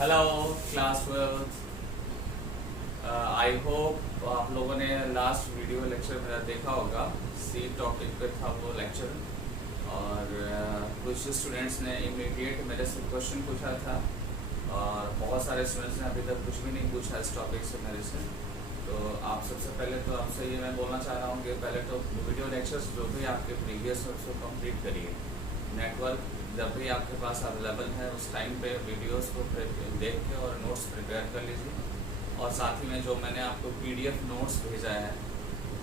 Hello class 12। I hope आप लोगों ने लास्ट वीडियो लेक्चर मेरा देखा होगा। सी टॉपिक पे था वो लेक्चर। और कुछ स्टूडेंट्स ने इमीडिएट मेरे से क्वेश्चन पूछा था और बहुत सारे स्टूडेंट्स ने अभी तक कुछ भी नहीं पूछा इस टॉपिक से मेरे से। तो आप सबसे पहले तो आपसे ये मैं बोलना चाह रहा हूँ कि पहले तो वीडियो लेक्चर्स जो भी आपके प्रीवियस हैं उसको कंप्लीट करिए। नेटवर्क जब भी आपके पास अवेलेबल है उस टाइम पे वीडियोस को देख के और नोट्स प्रिपेयर कर लीजिए। और साथ ही में जो मैंने आपको पीडीएफ नोट्स भेजा है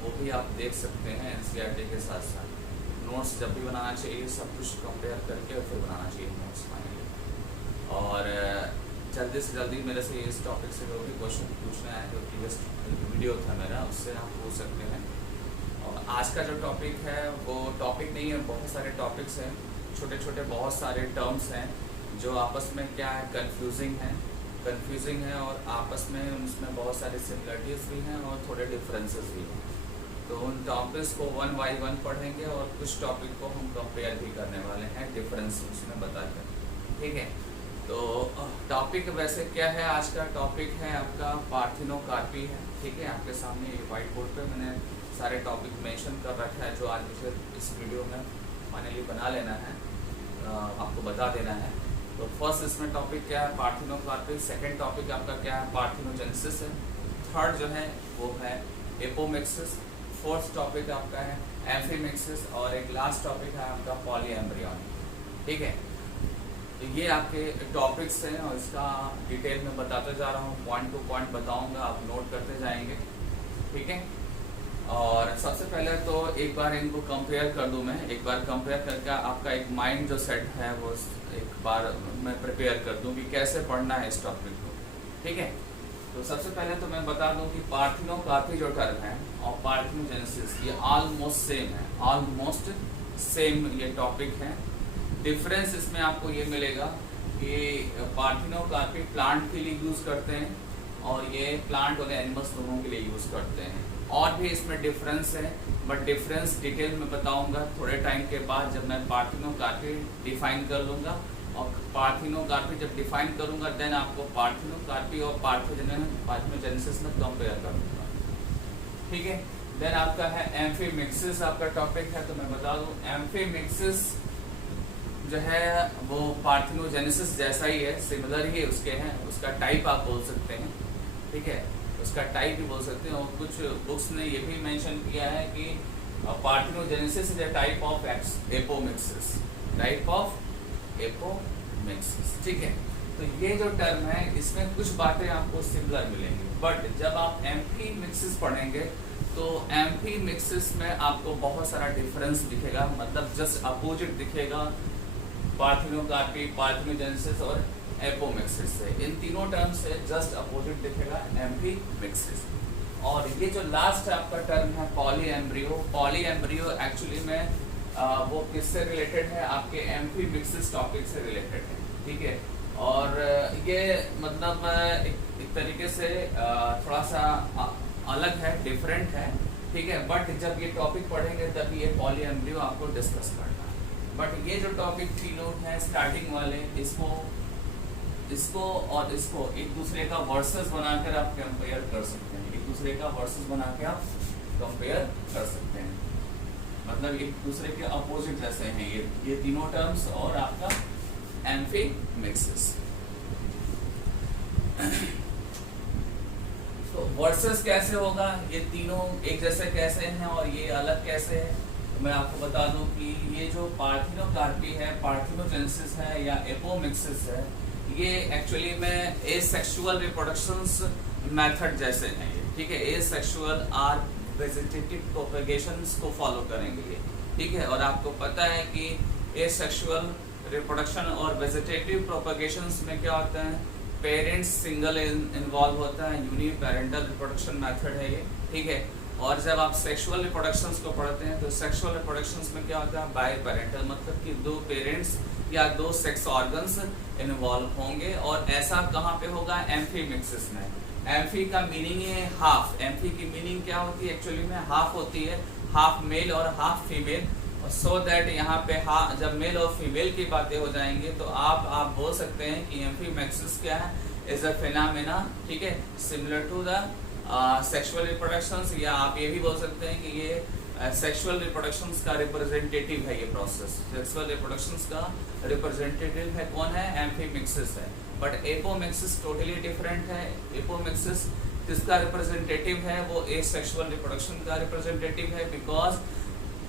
वो भी आप देख सकते हैं। एनसीईआरटी के साथ साथ नोट्स जब भी बनाना चाहिए सब कुछ कंपेयर करके और फिर बनाना चाहिए नोट्स फाइनली। और जल्दी से जल्दी मेरे से इस टॉपिक से जो भी क्वेश्चन पूछना है जो प्रीवियस वीडियो था मेरा उससे आप पूछ सकते हैं। और आज का जो टॉपिक है वो टॉपिक नहीं है, बहुत सारे टॉपिक्स हैं, छोटे छोटे बहुत सारे टर्म्स हैं जो आपस में क्या है कंफ्यूजिंग है और आपस में उसमें बहुत सारी सिमिलरिटीज़ भी हैं और थोड़े डिफरेंसेस भी हैं। तो उन टॉपिक्स को वन बाय वन पढ़ेंगे और कुछ टॉपिक को हम कंपेयर भी करने वाले हैं डिफरेंस उसमें बताकर। ठीक है, तो टॉपिक वैसे क्या है, आज का टॉपिक है आपका पार्थिनोकार्पी है। ठीक है, आपके सामने व्हाइट बोर्ड पे मैंने सारे टॉपिक मेंशन कर रखा है जो आज मुझे इस वीडियो में फाइनली बना लेना है, आपको बता देना है। तो फर्स्ट इसमें टॉपिक क्या है, पार्थिनोकार्पी। सेकंड टॉपिक आपका क्या है, पार्थिनोजेनेसिस है। थर्ड जो है वो है एपोमिक्सिस। फोर्थ टॉपिक आपका है एम्फीमिक्सिस और एक लास्ट टॉपिक है आपका पॉलीएम्ब्रियोनिक। ठीक है, तो ये आपके टॉपिक्स हैं और इसका डिटेल में बताते जा रहा हूँ, पॉइंट टू पॉइंट बताऊंगा, आप नोट करते जाएंगे। ठीक है, और सबसे पहले तो एक बार इनको कंपेयर कर दूं, मैं एक बार कंपेयर करके आपका एक माइंड जो सेट है वो एक बार मैं प्रिपेयर कर दूं कि कैसे पढ़ना है इस टॉपिक को। ठीक है, तो सबसे पहले तो मैं बता दूं कि पार्थिनोकार्पी जो टर्म है और पार्थिनोजेनेसिस ये ऑलमोस्ट सेम है, ऑलमोस्ट सेम ये टॉपिक है। डिफरेंस इसमें आपको ये मिलेगा कि पार्थिनोकार्पी प्लांट के लिए यूज करते हैं और ये प्लांट और एनिमल्स दोनों के लिए यूज करते हैं। और भी इसमें डिफरेंस है बट डिफरेंस डिटेल में बताऊंगा थोड़े टाइम के बाद जब मैं पार्थिनोकार्पी डिफाइन कर लूँगा। और पार्थिनोकार्पी जब डिफाइन करूँगा देन आपको पार्थिनोकार्पी और पार्थिनोजेनेसिस में कंपेयर कर दूँगा। ठीक है, देन आपका है एम्फीमिक्सिस आपका टॉपिक है। तो मैं बता दूँ एम्फीमिक्सिस जो है वो पार्थिनोजेनेसिस जैसा ही है, सिमिलर ही उसके हैं, उसका टाइप आप बोल सकते हैं। ठीक है, उसका टाइप भी बोल सकते हैं। और कुछ बुक्स ने ये भी मेंशन किया है कि parthenogenesis is a type of apomixis, type of apomixis. ठीक है, तो ये जो टर्म है इसमें कुछ बातें आपको सिमिलर मिलेंगी बट जब आप एम्फीमिक्सिस पढ़ेंगे तो एम्फीमिक्सिस में आपको बहुत सारा डिफरेंस दिखेगा, मतलब जस्ट अपोजिट दिखेगा पार्थिनोकार्पी, पार्थिनोजेनेसिस और एपोमिक्सिस से। इन तीनों टर्म से जस्ट अपोजिट दिखेगा एम्फीमिक्सिस। और ये जो लास्ट आपका टर्म है पॉलीएम्ब्रियो, पॉलीएम्ब्रियो एक्चुअली में वो किससे रिलेटेड है, आपके एम्फीमिक्सिस टॉपिक से रिलेटेड है। ठीक है, और ये मतलब एक तरीके से थोड़ा सा अलग है, डिफरेंट है। ठीक है, बट जब ये टॉपिक पढ़ेंगे तभी ये पॉलीएम्ब्रियो आपको डिस्कस करना है। बट ये जो टॉपिक तीनों हैं स्टार्टिंग वाले, इसको और इसको एक दूसरे का वर्सेस बनाकर आप कंपेयर कर सकते हैं, एक दूसरे का वर्सेस बना के आप कंपेयर कर सकते हैं, मतलब एक दूसरे के अपोजिट जैसे हैं ये तीनों टर्म्स और आपका एम्फीमिक्सिस। तो वर्सेस कैसे होगा, ये तीनों एक जैसे कैसे हैं और ये अलग कैसे है। तो मैं आपको बता दूं कि ये जो पार्थिनोकार्पी है, पार्थिनोजेनेसिस है या एपोमिक्सिस है, ये एक्चुअली में एसेक्सुअल रिप्रोडक्शंस मेथड जैसे हैं ये। ठीक है, एसेक्सुअल आर वेजिटेटिव प्रोपेगेशंस को फॉलो करेंगे ये। ठीक है, और आपको पता है कि एसेक्सुअल रिप्रोडक्शन और वेजिटेटिव प्रोपेगेशंस में क्या होता है, पेरेंट्स सिंगल इन्वॉल्व होता है, यूनिपेरेंटल रिप्रोडक्शन मेथड है ये। ठीक है, और जब आप सेक्सुअल रिप्रोडक्शंस को पढ़ते हैं तो सेक्सुअल रिप्रोडक्शंस में क्या होता है, बाय पेरेंटल, मतलब कि दो पेरेंट्स या दो सेक्स ऑर्गन्स इन्वॉल्व होंगे। और ऐसा कहाँ पे होगा, एम्फीमिक्सिस में। एम्फी का मीनिंग है हाफ, एम्फी की मीनिंग क्या होती है, एक्चुअली में हाफ होती है, हाफ मेल और हाफ फीमेल। सो दैट यहाँ पे हाँ जब मेल और फीमेल की बातें हो जाएंगी तो आप बोल सकते हैं कि एम्फीमैक्सिस क्या है, इज अ फिनोमेना, ठीक है, similar to the sexual reproductions, या आप ये भी बोल सकते हैं कि ये सेक्सुअल रिप्रोडक्शंस का रिप्रेजेंटेटिव है। ये प्रोसेस सेक्सुअल रिप्रोडक्शंस का रिप्रेजेंटेटिव है, कौन है, एम्फीमैक्सिस है। बट एपोमैक्सिस टोटली डिफरेंट है। एपोमैक्सिस किसका रिप्रेजेंटेटिव है, वो एसेक्सुअल रिप्रोडक्शन का रिप्रेजेंटेटिव है, बिकॉज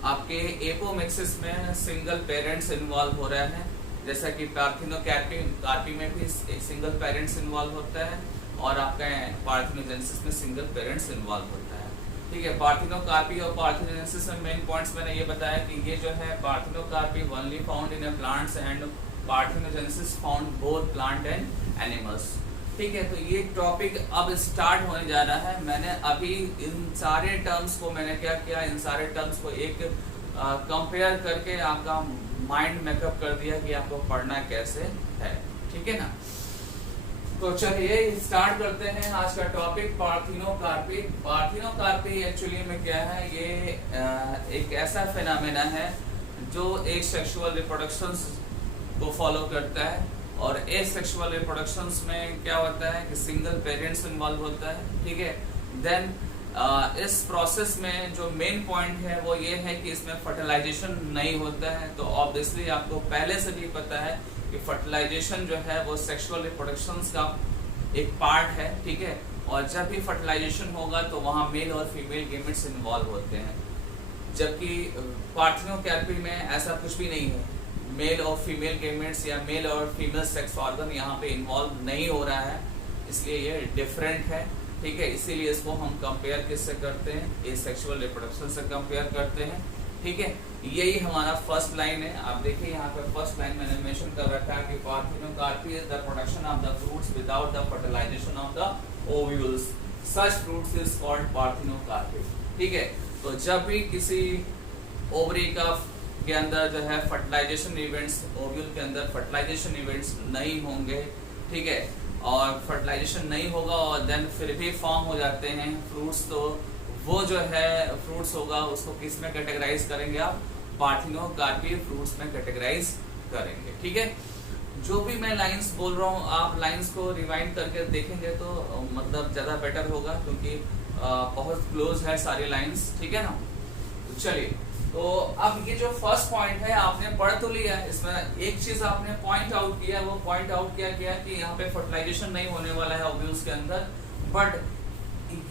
आपके एपोमैक्सिस में सिंगल पेरेंट्स इन्वॉल्व हो रहे हैं, जैसा कि पार्थिनोकार्पी में भी एक सिंगल पेरेंट्स इन्वॉल्व होता है और आपका पार्थिनोजेनेसिस में सिंगल पेरेंट्स इन्वॉल्व होता है, ठीक है। पार्थिनोकार्पी और पार्थिनोजेनेसिस में मेन पॉइंट्स मैंने ये बताया कि ये जो है parthenocarpy only found in plants and parthenogenesis found both plant and animals, ठीक है। तो ये टॉपिक अब स्टार्ट होने जा रहा है। मैंने अभी इन सारे टर्म्स को मैंने क्या किया, इन सारे टर्म्स को एक कंपेयर करके आपका माइंड मेकअप कर दिया कि आपको पढ़ना कैसे है, ठीक है ना। तो चलिए स्टार्ट करते हैं आज का टॉपिक, पार्थिनोकार्पी। पार्थिनोकार्पी एक्चुअली में क्या है, ये एक ऐसा फिनोमेना है जो एक सेक्सुअल रिप्रोडक्शंस को फॉलो करता है, और एसेक्सुअल रिप्रोडक्शंस में क्या होता है कि सिंगल पेरेंट्स इन्वॉल्व होता है, ठीक है। देन इस प्रोसेस में जो मेन पॉइंट है वो ये है कि इसमें फर्टिलाइजेशन नहीं होता है। तो ऑब्वियसली आपको पहले से भी पता है कि फर्टिलाइजेशन जो है वो सेक्सुअल रिप्रोडक्शंस का एक पार्ट है, ठीक है। और जब भी फर्टिलाइजेशन होगा तो वहाँ मेल और फीमेल गेमेट्स इन्वॉल्व होते हैं, जबकि पार्थिनोकार्पी में ऐसा कुछ भी नहीं है। मेल और फीमेल गेमेट्स या मेल और फीमेल सेक्स ऑर्गन यहाँ पे इन्वॉल्व नहीं हो रहा है, इसलिए ये डिफरेंट है, ठीक है। इसीलिए इसको हम कंपेयर किससे करते हैं, एसेक्सुअल रिप्रोडक्शन से कंपेयर करते हैं, ठीक है। यही हमारा फर्स्ट लाइन है। आप देखिए यहाँ पे फर्स्ट लाइन मैंने मेंशन कर रखा है कि parthenocarpy is the production of the fruits without the fertilisation of the ovules, such fruits is called parthenocarpy, ठीक है। तो जब भी किसी ओवरी का के अंदर जो है फर्टिलाइजेशन इवेंट्स, ओव्यूल के अंदर फर्टिलाइजेशन इवेंट्स नहीं होंगे, ठीक है, और फर्टिलाइजेशन नहीं होगा और देन फिर भी फॉर्म हो जाते हैं फ्रूट्स, तो वो जो है फ्रूट्स होगा उसको किस में कैटेगराइज करेंगे आप, पार्थिनोकार्पी फ्रूट्स में कैटेगराइज करेंगे, ठीक है। जो भी मैं लाइंस बोल रहा हूँ आप लाइंस को रिवाइंड करके देखेंगे तो मतलब ज़्यादा बेटर होगा, क्योंकि बहुत क्लोज है सारी लाइंस, ठीक है ना। चलिए, तो अब ये जो फर्स्ट पॉइंट है आपने पढ़ तो लिया है, इसमें एक चीज आपने पॉइंट आउट किया, वो पॉइंट आउट किया गया कि यहाँ पे फर्टिलाइजेशन नहीं होने वाला है ओव्यूल्स के अंदर। बट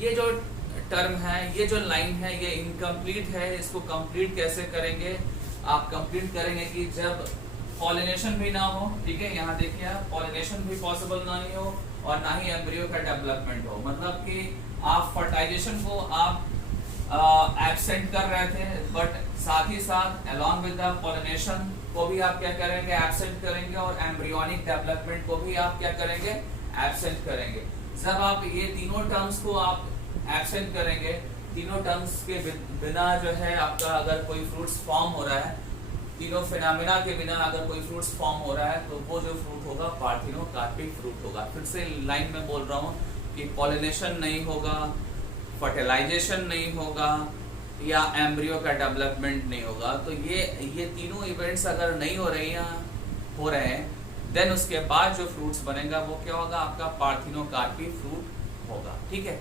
ये जो टर्म है, ये जो लाइन है, ये इनकम्प्लीट है। इसको कंप्लीट कैसे करेंगे, आप कंप्लीट करेंगे कि जब पॉलिनेशन भी ना हो, ठीक है। यहाँ देखिए पॉलिनेशन भी पॉसिबल नहीं हो और ना ही एम्ब्रियो का डेवलपमेंट हो, मतलब कि आप फर्टिलाइजेशन को आप एब्सेंट कर रहे थे, बट साथ ही साथ अलॉन्ग विद द पॉलिनेशन को भी आप क्या करेंगे, एब्सेंट करेंगे, और एम्ब्रियोनिक डेवलपमेंट को भी आप क्या करेंगे, एब्सेंट करेंगे। जब आप ये तीनों टर्म्स को आप एब्सेंट करेंगे, तीनों टर्म्स के बिना जो है आपका अगर कोई फ्रूट्स फॉर्म हो रहा है, तीनों फिनोमेना के बिना अगर कोई फ्रूट्स फॉर्म हो रहा है, तो वो जो फ्रूट होगा पार्थिनोकार्पी फ्रूट होगा। फिर से लाइन में बोल रहा हूँ कि पॉलिनेशन नहीं होगा, फर्टिलाइजेशन नहीं होगा, या एम्ब्रियो का डेवलपमेंट नहीं होगा। तो ये तीनों इवेंट्स अगर नहीं हो रहे हैं देन उसके बाद जो फ्रूट्स बनेगा वो क्या होगा, आपका पार्थिनोकार्पी फ्रूट होगा, ठीक है।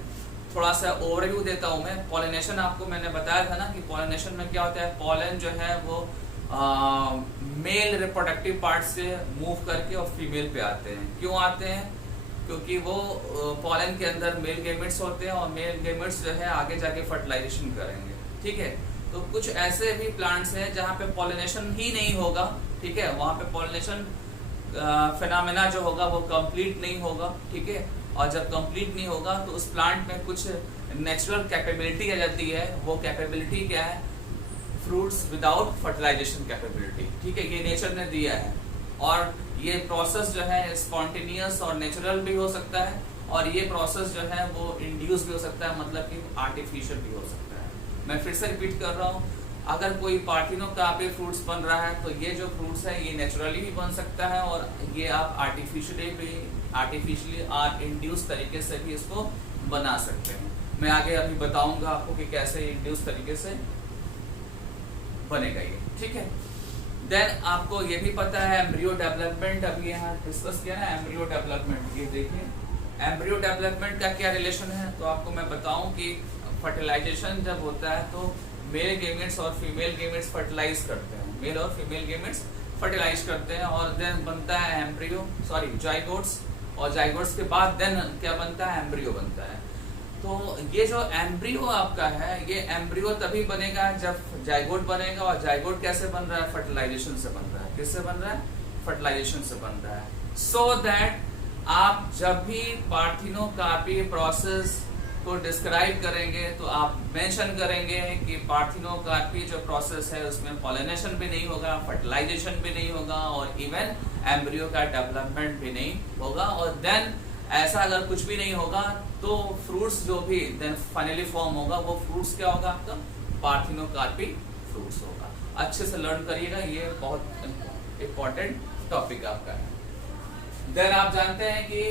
थोड़ा सा ओवरव्यू देता हूँ मैं। पॉलिनेशन आपको मैंने बताया था ना कि पॉलिनेशन में क्या होता है, पॉलन जो है वो मेल रिप्रोडक्टिव पार्ट से मूव करके और फीमेल पे आते हैं। क्यों आते हैं, क्योंकि वो पॉलन के अंदर मेल गेमेट्स होते हैं और मेल गेमेट्स जो है आगे जाके फर्टिलाइजेशन करेंगे, ठीक है। तो कुछ ऐसे भी प्लांट्स हैं जहाँ पे पॉलिनेशन ही नहीं होगा, ठीक है, वहाँ पे पॉलिनेशन फिनोमेना जो होगा वो कंप्लीट नहीं होगा, ठीक है। और जब कंप्लीट नहीं होगा तो उस प्लांट में कुछ नेचुरल कैपेबिलिटी आ जाती है। वो कैपेबिलिटी क्या है, फ्रूट्स विदाउट फर्टिलाइजेशन कैपेबिलिटी, ठीक है, ये नेचर ने दिया है। और ये प्रोसेस जो है स्पॉन्टेनियस और नेचुरल भी हो सकता है, और ये प्रोसेस जो है वो इंड्यूस भी हो सकता है, मतलब कि आर्टिफिशियल भी हो सकता है। मैं फिर से रिपीट कर रहा हूँ, अगर कोई पार्थिनोकार्पी फ्रूट्स बन रहा है तो ये जो फ्रूट्स है ये नेचुरली भी बन सकता है, और ये आप आर्टिफिशियली और इंड्यूस तरीके से भी इसको बना सकते हैं। मैं आगे अभी बताऊंगा आपको कि कैसे इंड्यूस तरीके से बनेगा ये। ठीक है। देन आपको ये भी पता है एम्ब्रियो डेवलपमेंट, अभी यहाँ डिस्कस किया ना एम्ब्रियो डेवलपमेंट। ये देखिए एम्ब्रियो डेवलपमेंट का क्या रिलेशन है, तो आपको मैं बताऊं कि फर्टिलाइजेशन जब होता है तो मेल गेमेट्स और फीमेल गेमेट्स फर्टिलाइज करते हैं, मेल और फीमेल गेमेट्स फर्टिलाइज करते हैं, और देन बनता है एम्ब्रियो, सॉरी जाइगोट्स, और जाइगोट्स के बाद देन क्या बनता है, एम्ब्रियो बनता है। तो ये जो एम्ब्रियो आपका है, ये एम्ब्रियो तभी बनेगा जब जाइगोट बनेगा, और जाइगोट कैसे बन रहा है, फर्टिलाइजेशन से बन रहा है। किससे बन रहा है, फर्टिलाइजेशन से बन रहा है। सो दैट आप जब भी पार्थिनोकार्पी प्रोसेस को डिस्क्राइब करेंगे तो आप मेंशन करेंगे कि पार्थिनोकार्पी जो प्रोसेस है उसमें पॉलिनेशन भी नहीं होगा, फर्टिलाइजेशन भी नहीं होगा, और इवन एम्ब्रियो का डेवलपमेंट भी नहीं होगा। और देन ऐसा अगर कुछ भी नहीं होगा तो फ्रूट्स जो भी देन फाइनली फॉर्म होगा वो फ्रूट्स क्या होगा, आपका पार्थिनोकार्पी फ्रूट्स होगा। अच्छे से लर्न करिएगा, ये बहुत इंपॉर्टेंट टॉपिक आपका है। देन आप जानते हैं कि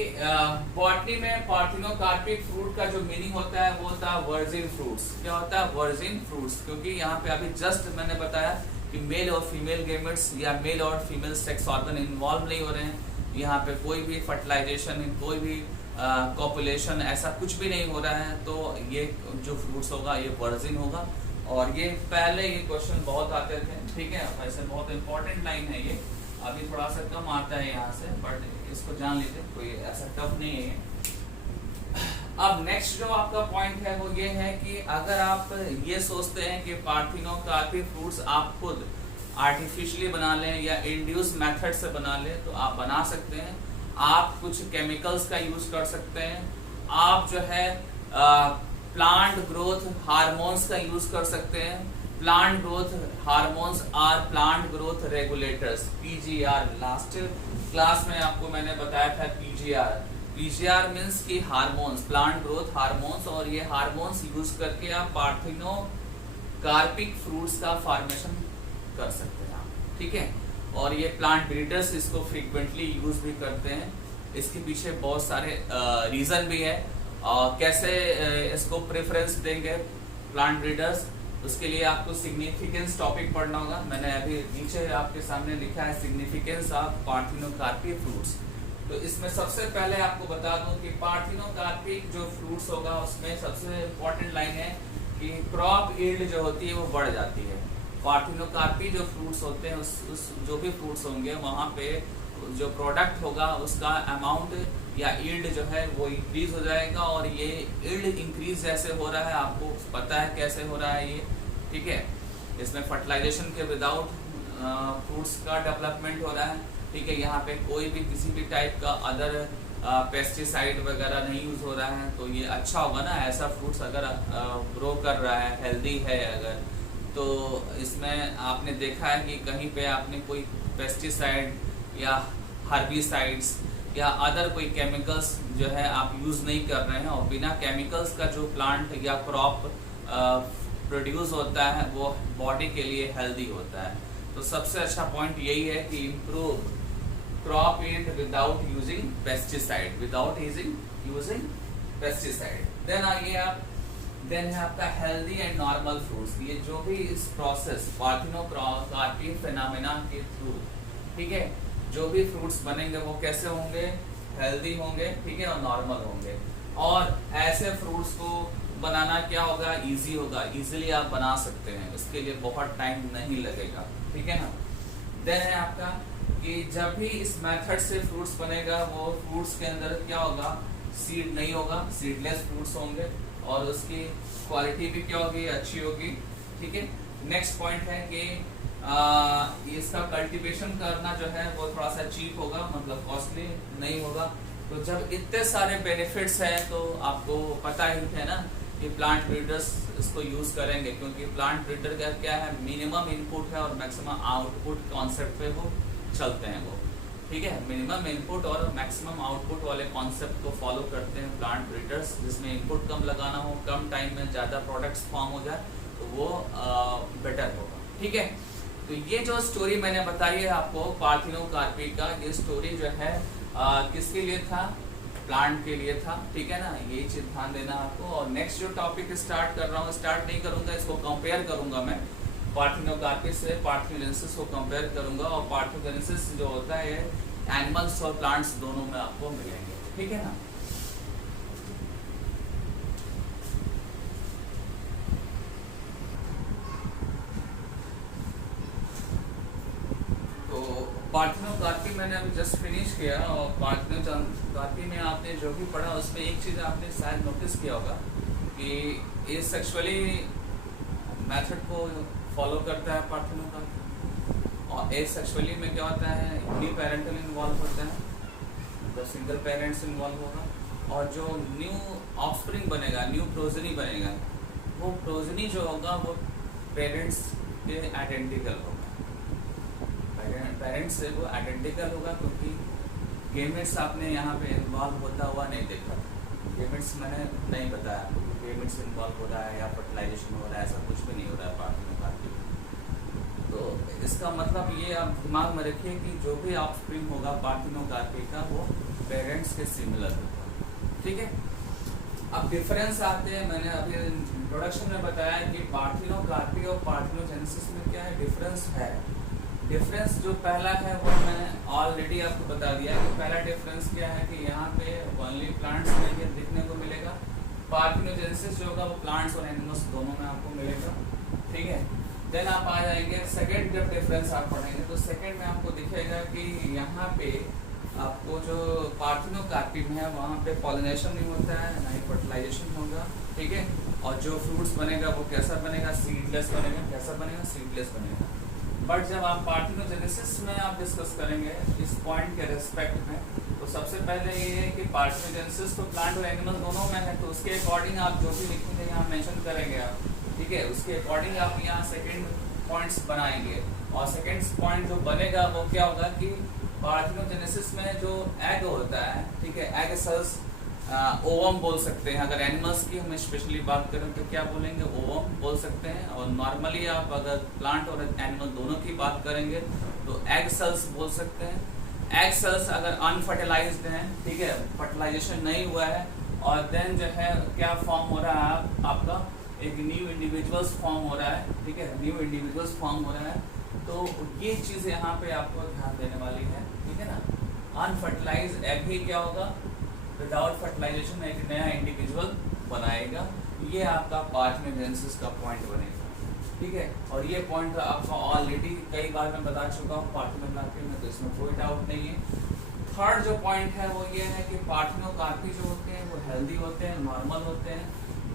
बॉटनी में पार्थिनोकार्पिक फ्रूट का जो मीनिंग होता है वो होता है वर्जिन फ्रूट्स। क्या होता है, वर्जिन फ्रूट्स, क्योंकि यहाँ पे अभी जस्ट मैंने बताया कि मेल और फीमेल गेमेट्स या मेल और फीमेल सेक्स ऑर्गन इन्वॉल्व नहीं हो रहे हैं, यहाँ पे कोई भी फर्टिलाइजेशन, कोई भी कॉपुलेशन ऐसा कुछ भी नहीं हो रहा है, तो ये जो फ्रूट्स होगा ये वर्जिन होगा। और ये पहले ये क्वेश्चन बहुत आते थे, ठीक है, वैसे बहुत इंपॉर्टेंट लाइन है ये, अभी थोड़ा सा कम आता है यहाँ से, बट इसको जान लीजिए, कोई ऐसा टफ नहीं है। अब नेक्स्ट जो आपका पॉइंट है वो ये है कि अगर आप ये सोचते हैं कि पार्थिनोकार्पी फ्रूट्स आप खुद आर्टिफिशियली बना लें या इंड्यूस मेथड से बना लें, तो आप बना सकते हैं। आप कुछ केमिकल्स का यूज कर सकते हैं, आप जो है प्लांट ग्रोथ हार्मोन्स का यूज कर सकते हैं। Plant growth hormones are plant growth regulators, PGR. Last class में आपको मैंने बताया था पीजीआर। पीजीआर मीन्स कि हार्मोन्स, प्लांट ग्रोथ हार्मोन्स, और ये हार्मोन्स यूज करके आप पार्थिनोकार्पिक फ्रूट्स का फॉर्मेशन कर सकते हैं आप, ठीक है। और ये प्लांट ब्रीडर्स इसको फ्रीक्वेंटली यूज भी करते हैं। इसके पीछे बहुत सारे रीजन भी है, कैसे इसको प्रेफरेंस देंगे प्लांट ब्रीडर्स, उसके लिए आपको सिग्निफिकेंस टॉपिक पढ़ना होगा। मैंने अभी नीचे आपके सामने लिखा है सिग्निफिकेंस ऑफ पार्थिनोकार्पी फ्रूट्स। तो इसमें सबसे पहले आपको बता दूं कि पार्थिनोकार्पिक जो फ्रूट्स होगा उसमें सबसे इम्पोर्टेंट लाइन है कि क्रॉप यील्ड जो होती है वो बढ़ जाती है। पार्थिनोकार्पी जो फ्रूट्स होते हैं उस जो भी फ्रूट्स होंगे वहाँ पे जो प्रोडक्ट होगा उसका अमाउंट या यील्ड जो है वो इंक्रीज हो जाएगा। और ये यील्ड इंक्रीज जैसे हो रहा है, आपको पता है कैसे हो रहा है ये, ठीक है। इसमें फर्टिलाइजेशन के विदाउट फ्रूट्स का डेवलपमेंट हो रहा है, ठीक है। यहाँ पे कोई भी किसी भी टाइप का अदर पेस्टिसाइड वगैरह नहीं यूज हो रहा है, तो ये अच्छा होगा ना। ऐसा फ्रूट्स अगर ग्रो कर रहा है, हेल्दी है अगर, तो इसमें आपने देखा है कि कहीं पे आपने कोई पेस्टिसाइड या हर्बिसाइड्स या अदर कोई केमिकल्स जो है आप यूज नहीं कर रहे हैं, और बिना केमिकल्स का जो प्लांट या क्रॉप प्रोड्यूस होता है वो बॉडी के लिए हेल्दी होता है। तो सबसे अच्छा पॉइंट यही है कि improve crop yield without using pesticide, without using pesticide. Then आइए आप, देन है आपका हेल्दी एंड नॉर्मल फ्रूट्स। ये जो भी इस प्रोसेस पार्थिनोकार्पी फेनोमेना के थ्रू, ठीक है, जो भी फ्रूट्स बनेंगे वो कैसे होंगे, हेल्दी होंगे, ठीक है, और नॉर्मल होंगे। और ऐसे फ्रूट्स को बनाना क्या होगा, इजी होगा, इजीली आप बना सकते हैं, इसके लिए बहुत टाइम नहीं लगेगा, ठीक है ना। देन है आपका कि जब भी इस मेथड से फ्रूट्स बनेगा वो फ्रूट्स के अंदर क्या होगा, सीड नहीं होगा, सीडलेस फ्रूट्स होंगे, और उसकी क्वालिटी भी क्या होगी, अच्छी होगी, ठीक है। नेक्स्ट पॉइंट है कि इसका कल्टीवेशन करना जो है वो थोड़ा सा चीप होगा, मतलब कॉस्टली नहीं होगा। तो जब इतने सारे बेनिफिट्स हैं तो आपको पता ही है ना कि प्लांट ब्रीडर्स इसको यूज करेंगे, क्योंकि प्लांट ब्रीडर का क्या है, मिनिमम इनपुट है और मैक्सिमम आउटपुट कॉन्सेप्ट पे वो चलते हैं वो, ठीक है। मिनिमम इनपुट और मैक्सिमम आउटपुट वाले कॉन्सेप्ट को फॉलो करते हैं प्लांट ब्रीडर्स, जिसमें इनपुट कम लगाना हो, कम टाइम में ज़्यादा प्रोडक्ट्स फॉर्म हो जाए, तो वो बेटर होगा, ठीक है। तो ये जो स्टोरी मैंने बताई है आपको पार्थिनोकार्पी का, ये स्टोरी जो है किसके लिए था, प्लांट के लिए था, ठीक है ना। यही चीज ध्यान देना आपको। और नेक्स्ट जो टॉपिक स्टार्ट कर रहा हूँ, स्टार्ट नहीं करूंगा, इसको कंपेयर करूंगा मैं पार्थिनोकार्पी से पार्थिनोजेनेसिस को कंपेयर करूंगा, और पार्थिनोजेनेसिस जो होता है एनिमल्स और प्लांट्स दोनों में आपको मिलेंगे, ठीक है ना। पार्थिनोकार्पी मैंने अभी जस्ट फिनिश किया, और पार्थिनोकार्पी में आपने जो भी पढ़ा उसमें एक चीज़ आपने शायद नोटिस किया होगा कि ये सेक्सुअली मेथड को फॉलो करता है पार्थिनोकार्पी, और ए सेक्सुअली में क्या होता है न्यू पेरेंटल इन्वॉल्व होता है, तो सिंगल पेरेंट्स इन्वॉल्व होगा, और जो न्यू ऑफस्प्रिंग बनेगा, न्यू प्रोजनी बनेगा, वो प्रोजनी जो होगा वो पेरेंट्स के आइडेंटिकल होगा, पेरेंट्स से वो आइडेंटिकल होगा, क्योंकि गेमेट्स आपने यहाँ पे इन्वॉल्व होता हुआ नहीं देखा। गेमेट्स मैंने नहीं बताया आपको कि गेमेट्स इन्वॉल्व हो रहा है या फर्टिलाइजेशन हो रहा है, ऐसा कुछ भी नहीं हो रहा है पार्थिनोकार्पी में। तो इसका मतलब ये आप दिमाग में रखिए कि जो भी ऑफस्प्रिंग होगा पार्थिनोकार्पी का वो पेरेंट्स के सिमिलर होगा, ठीक है। अब डिफरेंस आते हैं, मैंने अभी इंट्रोडक्शन में बताया कि पार्थिनोकार्पी और पार्थिनोजेनेसिस में क्या है डिफरेंस है। डिफरेंस जो पहला है वो मैंने ऑलरेडी आपको बता दिया कि पहला डिफरेंस क्या है कि यहाँ पे ओनली प्लांट्स में ये देखने को मिलेगा, पार्थिनोजेनेसिस जो होगा वो प्लांट्स और एनिमल्स दोनों में आपको मिलेगा, ठीक है। देन आप आ जाएंगे सेकेंड, जब डिफरेंस आप पढ़ेंगे तो सेकेंड में आपको दिखेगा कि यहाँ पे आपको जो पार्थिनोकार्पी में है वहाँ पे पॉलिनेशन नहीं होता है, ना ही फर्टिलाइजेशन होगा, ठीक है। और जो फ्रूट्स बनेगा वो कैसा बनेगा, सीडलेस बनेगा, कैसा बनेगा, सीडलेस बनेगा। बट जब आप पार्थिनोजेनेसिस में आप डिस्कस करेंगे इस पॉइंट के रेस्पेक्ट में, तो सबसे पहले ये है कि पार्थिनोजेनेसिस तो प्लांट और एनिमल दोनों में है, तो उसके अकॉर्डिंग आप जो भी लिखेंगे यहाँ मेंशन करेंगे आप, ठीक है, उसके अकॉर्डिंग आप यहाँ सेकेंड पॉइंट्स बनाएंगे। और सेकेंड पॉइंट जो बनेगा वो क्या होगा कि पार्थिनोजेनेसिस में जो एग होता है, ठीक है, एग सेल्स ओवम बोल सकते हैं, अगर एनिमल्स की हम स्पेशली बात करें तो क्या बोलेंगे, ओवम बोल सकते हैं। और नॉर्मली आप अगर प्लांट और एनिमल दोनों की बात करेंगे तो एग सेल्स बोल सकते हैं। एग सेल्स अगर अनफर्टिलाइज्ड हैं, ठीक है, फर्टिलाइजेशन नहीं हुआ है, और देन जो है क्या फॉर्म हो रहा है आपका एक न्यू इंडिविजुअल्स फॉर्म हो रहा है, ठीक है, न्यू इंडिविजुअल्स फॉर्म हो रहा है, तो ये चीज़ यहाँ पे आपको ध्यान देने वाली है, ठीक है ना। अनफर्टिलाइज एग ही क्या होगा, विदाउट फर्टिलाइजेशन एक नया इंडिविजुअल बनाएगा, ये आपका पार्थिनोजेनेसिस का पॉइंट बनेगा, ठीक है। और ये पॉइंट आपको ऑलरेडी कई बार मैं बता चुका हूँ पार्थिनोकार्पी में, तो इसमें कोई डाउट नहीं है। थर्ड जो पॉइंट है वो ये है कि पार्थिनोकार्पी जो होते हैं वो हेल्दी होते हैं, नॉर्मल होते हैं,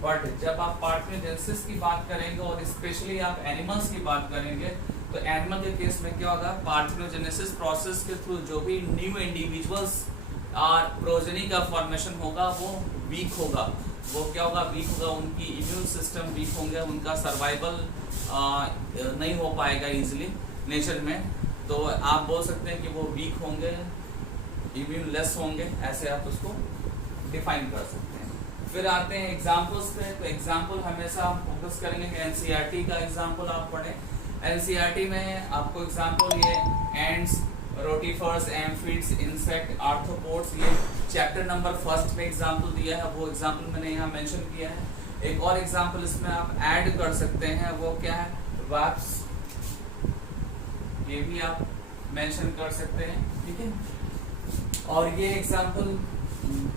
बट जब आप पार्थिनोजेनेसिस की बात करेंगे और स्पेशली आप एनिमल्स की बात करेंगे तो एनिमल के केस में क्या होगा, पार्थिनोजेनेसिस प्रोसेस के थ्रू जो भी न्यू इंडिविजुअल्स और प्रोजेनी का फॉर्मेशन होगा वो वीक होगा। वो क्या होगा, वीक होगा, उनकी इम्यून सिस्टम वीक होंगे, उनका सर्वाइवल नहीं हो पाएगा इजीली नेचर में, तो आप बोल सकते हैं कि वो वीक होंगे, इम्यून लेस होंगे, ऐसे आप उसको डिफाइन कर सकते हैं। फिर आते हैं एग्जाम्पल्स पे, तो एग्जाम्पल हमेशा हम फोकस करेंगे कि एनसीईआरटी का एग्जाम्पल आप पढ़ें। एनसीईआरटी में आपको एग्जाम्पल ये एंड्स, रोटीफर्स, एम्फिड्स, इंसेक्ट, आर्थ्रोपोड्स, ये चैप्टर नंबर फर्स्ट में एग्जाम्पल दिया है, वो एग्जाम्पल मैंने यहाँ मेंशन किया है। एक और एग्जाम्पल इसमें आप ऐड कर सकते हैं, वो क्या है, वैप्स, ये भी आप मेंशन कर सकते हैं, ठीक है। और ये एग्जाम्पल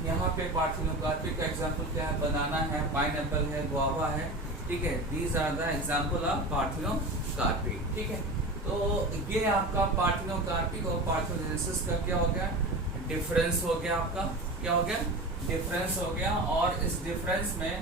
यहाँ पे पार्थिनोकार्पी का एग्जाम्पल क्या है, बनाना है, पाइनएप्पल है, गुआवा है, ठीक है, these are the example of parthenocarpy, ठीक है। तो ये आपका पार्थिनोकार्पी और पार्थिनोजेनेसिस का क्या हो गया, डिफरेंस हो गया, आपका क्या हो गया, डिफरेंस हो गया। और इस डिफरेंस में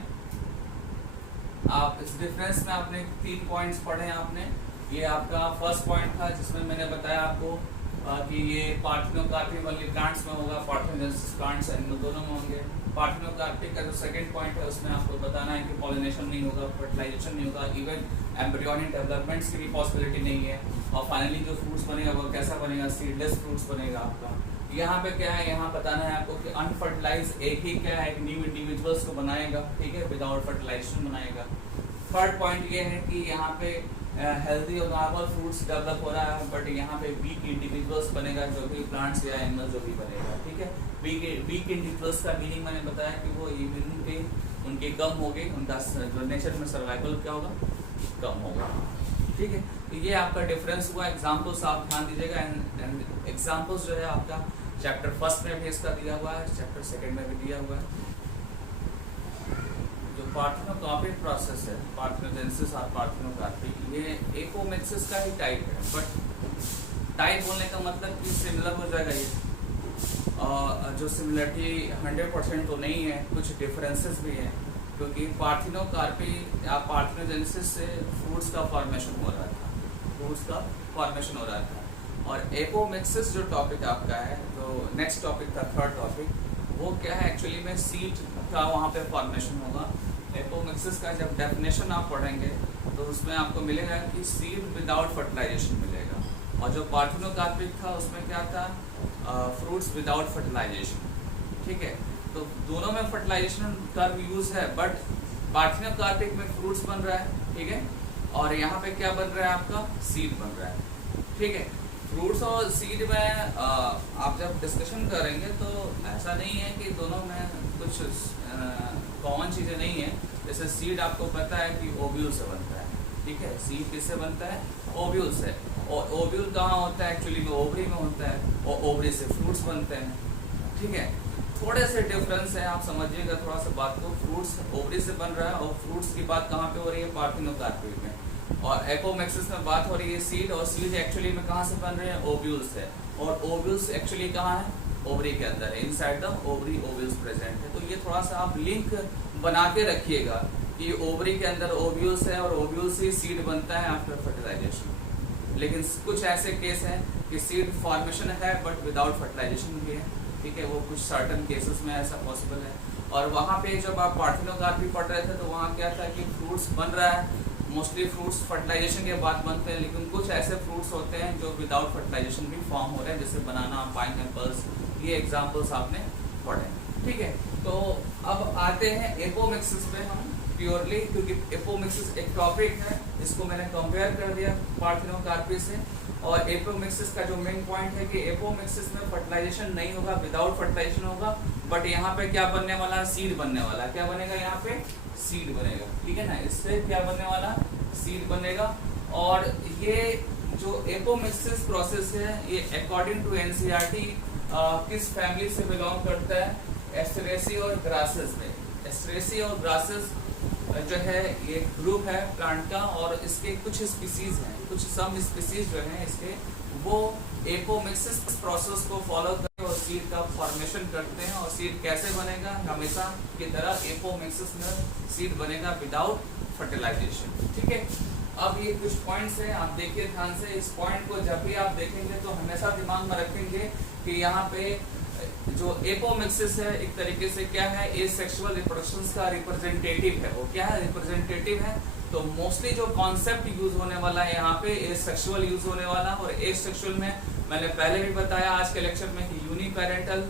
आपने 3 पॉइंट्स पढ़े हैं आपने। ये आपका फर्स्ट पॉइंट था जिसमें मैंने बताया आपको कि ये पार्थिनोकार्पी वाली प्लांट्स में होगा, पार्थिनोजेनेसिस प्लांट्स एनिमल दोनों में होंगे। पार्थिनोकार्पी का जो सेकंड पॉइंट है उसमें आपको बताना है कि पॉलिनेशन नहीं होगा, फर्टिलाइजेशन नहीं होगा, इवन एम्ब्रियोनिक डेवलपमेंट्स की भी पॉसिबिलिटी नहीं है। और फाइनली जो फ्रूट्स बनेगा वो कैसा बनेगा, सीडलेस फ्रूट्स बनेगा आपका। यहाँ पे क्या है, यहाँ बताना है आपको कि अनफर्टिलाइज एक ही क्या है, एक न्यू इंडिविजुअल्स को बनाएगा, ठीक है, विदाउट फर्टिलाइजेशन बनाएगा। थर्ड पॉइंट ये है कि यहाँ पे हेल्दी और नॉर्मल फ्रूट्स डेवलप हो रहा है, बट यहाँ पे वीक इंडिविजुअल्स बनेगा, जो भी प्लांट्स या एनिमल जो भी बनेगा, ठीक है। वीक इंडिविजुअल्स का मीनिंग मैंने बताया कि वो इम्यूनिटी उनकी कम होगी, उनका जो नेचर में सर्वाइवल क्या होगा, कम होगा, ठीक है, तो ये आपका डिफरेंस हुआ। एग्जाम्पल्स आप ध्यान दीजिएगा, एंड एग्जाम्पल्स जो है आपका चैप्टर फर्स्ट में भी इसका दिया हुआ है, चैप्टर सेकंड में भी दिया हुआ है। जो पार्थेनोकार्पिक प्रोसेस है, पार्थेनोजेनेसिस और पार्थेनोकार्पिक, ये एपोमिक्सिस का ही टाइप है, बट टाइप बोलने का मतलब कि सिमिलर हो जाएगा ये। जो सिमिलरिटी 100% तो नहीं है, कुछ डिफरेंसेस भी हैं, क्योंकि पार्थेनोकार्पी या पार्थेनोजेनेसिस से फ्रूट्स का फॉर्मेशन हो रहा था, फ्रूट्स का फॉर्मेशन हो रहा था। और एपोमिक्सिस जो टॉपिक आपका है, जो नेक्स्ट टॉपिक था, थर्ड टॉपिक, वो क्या है एक्चुअली में सीड का वहाँ पे फॉर्मेशन होगा। एपोमिक्सिस का जब डेफिनेशन आप पढ़ेंगे तो उसमें आपको मिलेगा कि सीड विदाउट फर्टिलाइजेशन मिलेगा, और जो पार्थेनोकार्पिक था उसमें क्या था, फ्रूट्स विदाउट फर्टिलाइजेशन। ठीक है, तो दोनों में फर्टिलाइजेशन कर्व यूज है, बट पार्थेनोकार्पिक में फ्रूट्स बन रहा है, ठीक है, और यहाँ पे क्या बन रहा है, आपका सीड बन रहा है। ठीक है, फ्रूट्स और सीड में आप जब डिस्कशन करेंगे तो ऐसा नहीं है कि दोनों में कुछ कॉमन चीज़ें नहीं है। जैसे सीड आपको पता है कि ओव्यूल से बनता है, ठीक है, सीड किससे बनता है, ओव्यूल से, और ओव्यूल कहाँ होता है एक्चुअली में, ओवरी में होता है, और ओवरी से फ्रूट्स बनते हैं। ठीक है, थोड़े से डिफरेंस है, आप समझिएगा थोड़ा सा बात को। फ्रूट्स ओवरी से बन रहा है, और फ्रूट्स की बात कहाँ पे हो रही है, पार्थेनोकार्पिक में, और एपोमिक्सिस में बात हो रही है सीड, और सीड एक्चुअली में कहाँ से बन रहे हैं, ओव्यूल्स है, और ओव्यूल्स एक्चुअली कहाँ है, ओवरी के अंदर है, inside the ovary ovules present है। तो ये थोड़ा सा आप लिंक बना के रखिएगा कि ओवरी के अंदर ओव्यूल्स है, और ओव्यूल्स ही सीड बनता है आफ्टर फर्टिलाइजेशन। लेकिन कुछ ऐसे केस हैं कि सीड फॉर्मेशन है बट विदाउट फर्टिलाइजेशन भी है, ठीक है, वो कुछ सर्टन केसेस में ऐसा पॉसिबल है। और वहाँ पे जब आप पार्थेनोकार्पी पढ़ रहे थे तो वहाँ क्या था कि फ्रूट्स बन रहा है, मोस्टली फ्रूट्स फर्टिलाइजेशन के बाद बनते हैं, लेकिन कुछ ऐसे फ्रूट्स होते हैं जो विदाउट फर्टिलाइजेशन भी फॉर्म हो रहे हैं, जैसे बनाना, पाइनएप्पल्स, ये एग्जांपल्स आपने पढ़े। ठीक है, तो अब आते हैं एपोमिक्सिस पे हम प्योरली, क्योंकि एपोमिक्सिस एक टॉपिक है, इसको मैंने कंपेयर कर दिया पार्थेनोकार्पी से। और एपोमिक्सिस का जो मेन पॉइंट है कि एपोमिक्सिस में फर्टिलाइजेशन नहीं होगा, विदाउट फर्टिलाइजेशन होगा, बट यहाँ पे क्या बनने वाला है, सीड बनने वाला है। क्या बनेगा, यहाँ पे सीड बनेगा, ठीक है ना, इससे क्या बनने वाला, सीड बनेगा। और ये जो एपोमिक्सिस प्रोसेस है, ये अकॉर्डिंग टू एनसीईआरटी किस फैमिली से बिलोंग करता है, एस्टरेसी और ग्रासेस में। एस्टरेसी और ग्रासेस जो है ये ग्रुप है प्लांट का, और इसके कुछ स्पीसीज हैं, कुछ सम स्पीसीज जो हैं इसके, वो एपोमिक्सिस प्रोसेस को फॉलो करते हैं और सीड का फॉर्मेशन करते हैं। और सीड कैसे बनेगा, हमेशा की तरह एपोमिक्सिस में सीड बनेगा विदाउट फर्टिलाइजेशन। ठीक है, अब ये कुछ पॉइंट्स हैं, आप देखिए ध्यान से। इस पॉइंट को जब भी आप देखेंगे तो हमेशा दिमाग में रखेंगे कि यहाँ पे जो एपोमिक्सिस है एक तरीके से क्या है, एसेक्सुअल रिप्रोडक्शन का रिप्रेजेंटेटिव है। वो क्या है, रिप्रेजेंटेटिव है। तो मोस्टली जो कॉन्सेप्ट यूज होने वाला है यहाँ पे एसेक्सुअल यूज होने वाला, और एसेक्सुअल में मैंने पहले भी बताया आज के लेक्चर में कि यूनिपेरेंटल